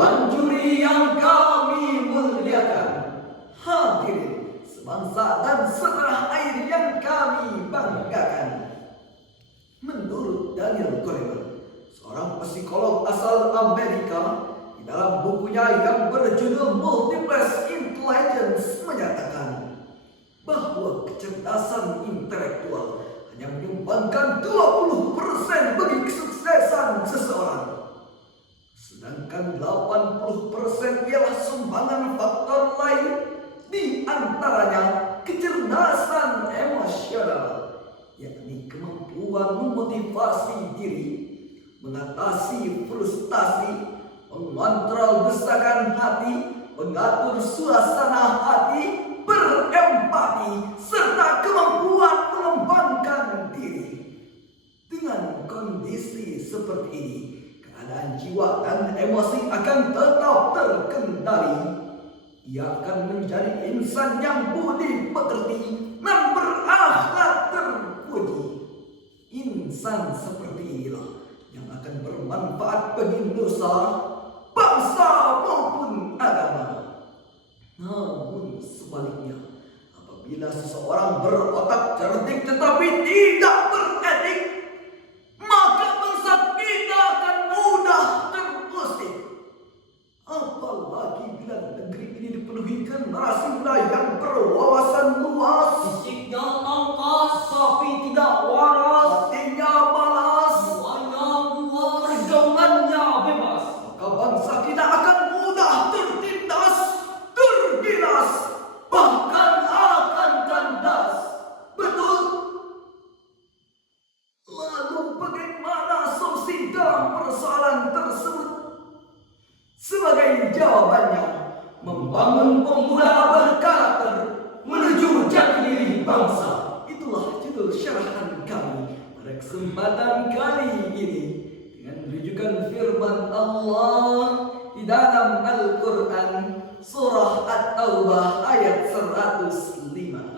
Dewan juri yang kami muliakan, hadirin sebangsa dan setanah air yang kami banggakan. Menurut Daniel Goleman, seorang psikolog asal Amerika, di dalam bukunya yang berjudul Multiple Intelligence menyatakan bahwa kecerdasan intelektual hanya menyumbangkan 20% bagi kesuksesan seseorang. Sedangkan 80% ialah sumbangan faktor lain, di antaranya kecerdasan emosional, yakni kemampuan memotivasi diri, mengatasi frustasi, mengontrol desakan hati, mengatur suasana hati, berempati, serta kemampuan mengembangkan diri. Dengan kondisi seperti ini, keadaan jiwa dan emosi akan tetap terkendali. Ia akan menjadi insan yang budi pekerti dan berakhlak terpuji. Insan seperti inilah yang akan bermanfaat bagi nusa, bangsa maupun agama. Namun sebaliknya, apabila seseorang berotak cerdik tetapi tidak beretik, maka bangsa kita akan mudah terusik. Apalagi bila negeri ini dipenuhi generasi muda yang berwawasan luas, fisiknya tangkas tapi tidak waras, hatinya balas, jiwanya luas, pergaulannya bebas, maka bangsa kita akan mudah tertindas, tergilas, bahkan akan kandas. Betul? Lalu bagaimana solusi dalam persoalan tersebut? Sebagai jawabannya, membangun pemuda berkarakter menuju jati diri bangsa. Itulah judul syarahan kami pada kesempatan kali ini, dengan rujukan firman Allah di dalam Al-Quran surah At-Taubah ayat 105.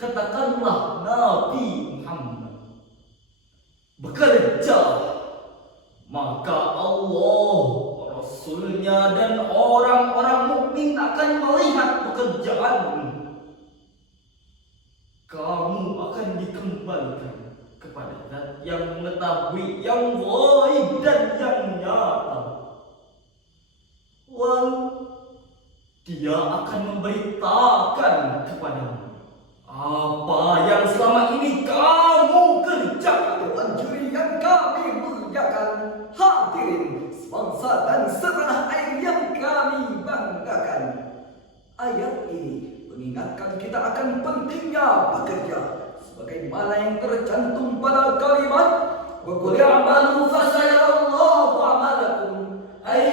Katakanlah Nabi Muhammad bekerja, maka Allah, Rasulnya dan orang-orang mukmin akan melihat pekerjaanmu. Kamu akan dikembalikan kepada Zat yang mengetahui yang gaib dan yang nyata. Lalu Dia akan memberitakan kepadamu apa yang selama ini kamu kerjakan. Dewan juri yang kami muliakan, kita akan pentingnya bekerja sebagaimana yang tercantum pada kalimat wa qul i'malu fasayarallahu a'malakum ay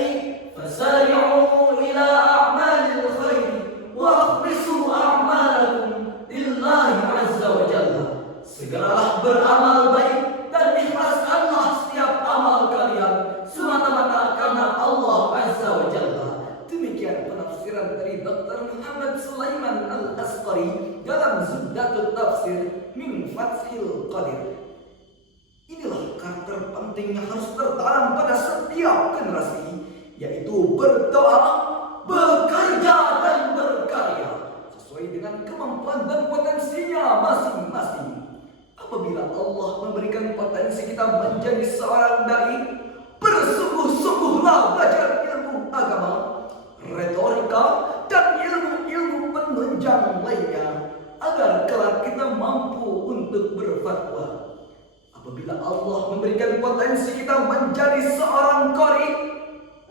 fasari'u ila a'malil khair wa akhlisu a'malakum lillahi azza wa jalla. Segeralah beramal baik dan ikhlaskanlah setiap amal kalian semata-mata karena Allah azza wa jalla. Demikian penafsiran dari Dr. Muhammad Sulaiman Al-Asqari dalam Zubdatul Tafsir min Fathil Qadir. Inilah karakter penting yang harus tertanam pada setiap generasi, yaitu berdoa, bekerja dan berkarya sesuai dengan kemampuan dan potensinya masing-masing. Apabila Allah memberikan potensi kita menjadi seorang dai, bersungguh-sungguhlah belajar ilmu agama, retorika, dan ilmu-ilmu penunjang lainnya agar kelak kita mampu untuk berfatwa. Apabila Allah memberikan potensi kita menjadi seorang qari,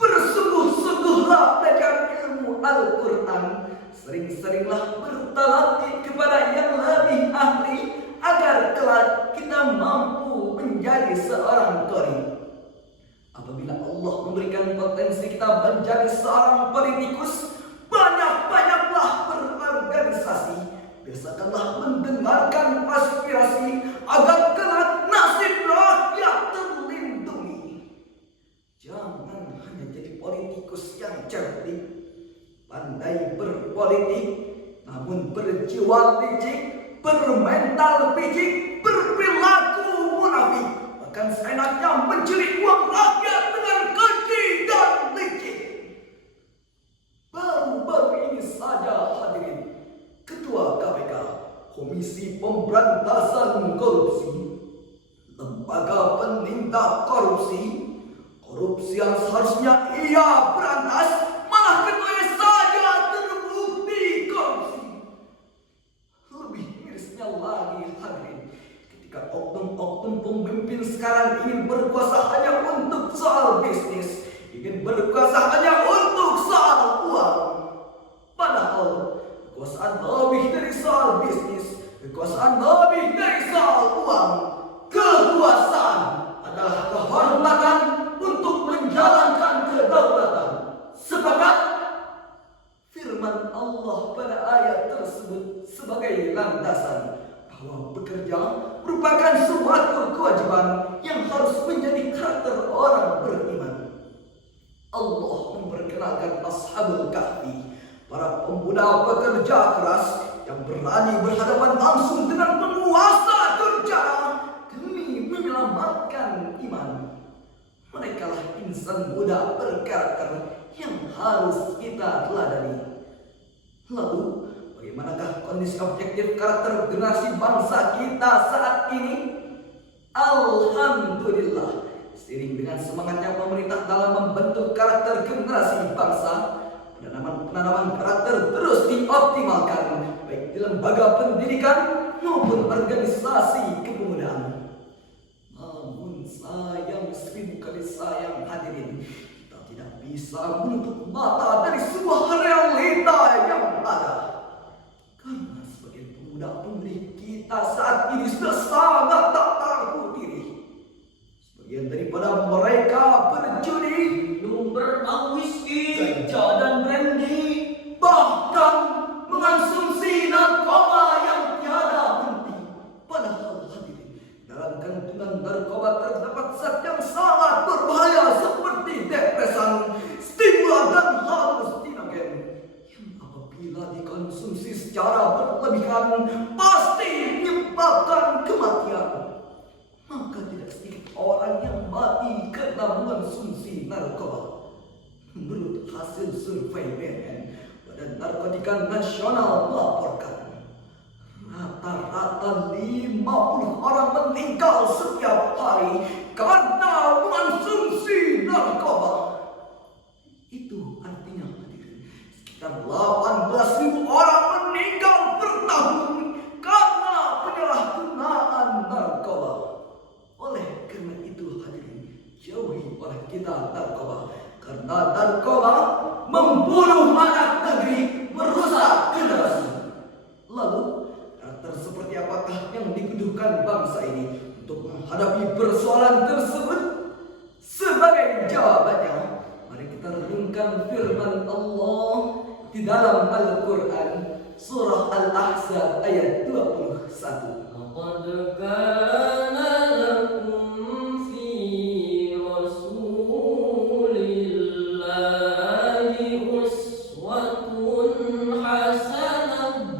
bersungguh-sungguhlah belajar ilmu Al-Quran, sering-seringlah bertalaqi kepada yang lebih ahli agar kelak kita mampu menjadi seorang qari. Apabila Allah memberikan potensi kita menjadi seorang politikus, banyak-banyaklah berorganisasi, biasakanlah mendengarkan aspirasi agar kelak nasib rakyat terlindungi. Jangan hanya jadi politikus yang cerdik, pandai berpolitik, namun berjiwa licik, bermental picik, berperilaku munafik, bahkan seenaknya mencuri uang rakyat dengan keji dan licik. Baru-baru ini saja hadirin, Ketua KPK, Komisi Pemberantasan Korupsi, lembaga penindak korupsi, korupsi yang seharusnya ia berantas, malah ketuanya saja terbukti korupsi. Lebih mirisnya lagi hadirin, ketika oknum-oknum pemimpin sekarang ingin berkuasa hanya untuk soal bisnis, ingin berkuasa hanya untuk soal uang. Padahal kekuasaan lebih dari soal bisnis, kekuasaan lebih dari soal uang. Kekuasaan adalah kehormatan untuk menjalankan kedaulatan. Sepakat? Firman Allah pada ayat tersebut sebagai landasan bahwa bekerja merupakan suatu kewajiban yang harus menjadi karakter orang beriman. Allah memperkenalkan Ashabul Kahfi, para pemuda pekerja keras yang berani berhadapan langsung dengan penguasa durjana demi menyelamatkan iman. Mereka lah insan muda berkarakter yang harus kita teladani. Lalu, bagaimanakah kondisi objektif karakter generasi bangsa kita saat ini? Alhamdulillah, seiring dengan semangatnya pemerintah dalam membentuk karakter generasi bangsa, penanaman karakter terus dioptimalkan, baik di lembaga pendidikan maupun organisasi kepemudaan. Namun sayang, seribu kali sayang hadirin, kita tidak bisa menutup mata dari sebuah realita yang ada. Karena sebagai pemuda-pemudi kita saat ini sudah sangat tak tahu diri. Sebagian daripada mereka berjudi, minum berbau whisky, ganja dan brandy, bahkan mengonsumsi narkoba yang tiada henti. Padahal hadirin, dalam kandungan narkoba terdapat zat yang sangat berbahaya seperti depresan, stimulan dan halusinogen yang apabila dikonsumsi secara berlebihan pasti menyebabkan kematian. Maka tidak sedikit orang yang mati karena mengonsumsi narkoba. Menurut hasil survei BNN, Badan Narkotika Nasional melaporkan rata-rata 50 orang meninggal setiap hari karena mengonsumsi narkoba. Itu artinya hadirin, sekitar 18.000 orang meninggal per tahun karena penyalahgunaan narkoba. Oleh karena itu hadirin, jauhi oleh kita narkoba, karena narkoba membunuh anak negeri, merusak generasi. yang dibutuhkan bangsa ini untuk menghadapi persoalan tersebut? Sebagai jawabannya, mari kita renungkan firman Allah di dalam Al-Quran surah Al-Ahzab ayat 21. لقد كان لكم في رسول الله أسوة حسنة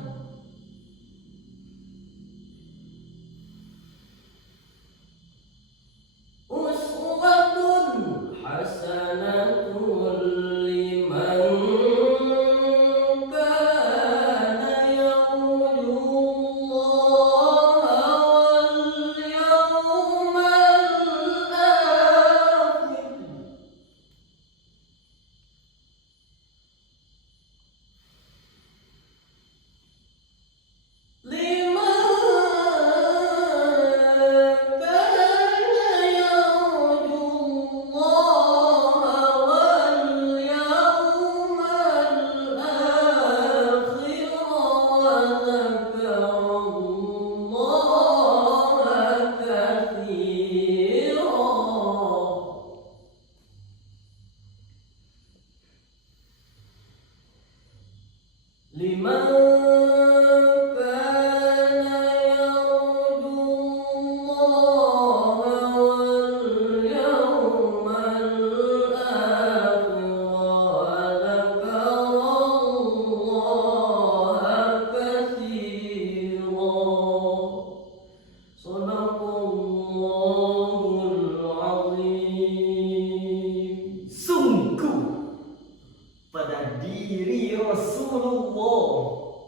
pada diri Rasulullah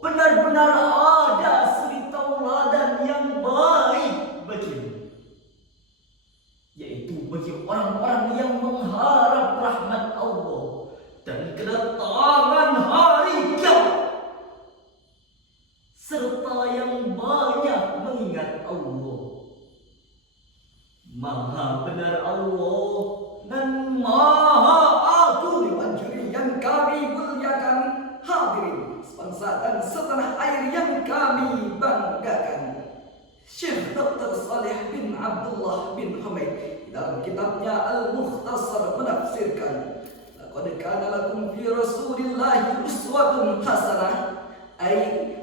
benar-benar ada suri tauladan yang baik bagimu, yaitu bagi orang-orang yang mengharap rahmat Allah dan kedatangan hari kiamat, serta yang banyak mengingat Allah. Maha benar Allah dan Maha Agung. Dewan juri yang kami muliakan, hadirin sebangsa dan setanah air yang kami banggakan, Syekh Dr. Saleh bin Abdullah bin Hamid dalam kitabnya Al-Mukhtasar menafsirkan, laqad kana lakum fi Rasulillahi uswatun hasanah, ay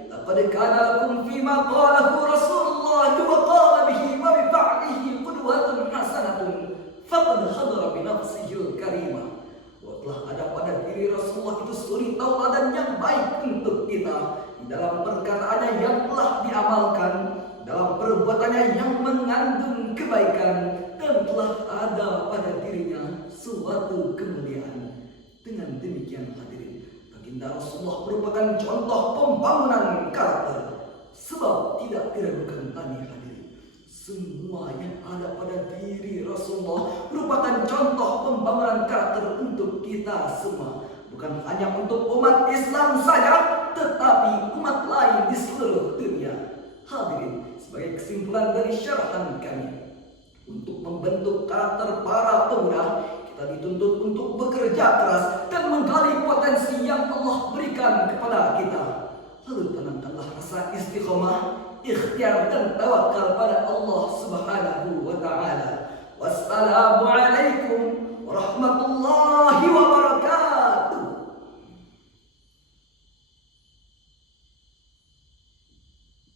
laqad kana lakum fi ma qalahu Rasulullah wa qala bihi wa bi fa'lihi qudwatun hasanatun faqad hadara bi nafsihil karimah. Telah ada pada diri Rasulullah itu suri tauladan yang baik untuk kita di dalam perkataannya yang telah diamalkan, dalam perbuatannya yang mengandung kebaikan, dan telah ada pada dirinya suatu kemuliaan. Dengan demikian hadirin, baginda Rasulullah merupakan contoh pembangunan karakter, sebab tidak diragukan tadi hadirin, semua yang ada pada diri Rasulullah merupakan contoh pembangunan karakter untuk kita semua. Bukan hanya untuk umat Islam saja, tetapi umat lain di seluruh dunia. Hadirin, sebagai kesimpulan dari syarahan kami, untuk membentuk karakter para pemuda, kita dituntut untuk bekerja keras dan menggali potensi yang Allah berikan kepada kita. Lalu tanamkanlah rasa istiqomah, ikhtiar dan tawakal pada Allah Subhanahu wa ta'ala.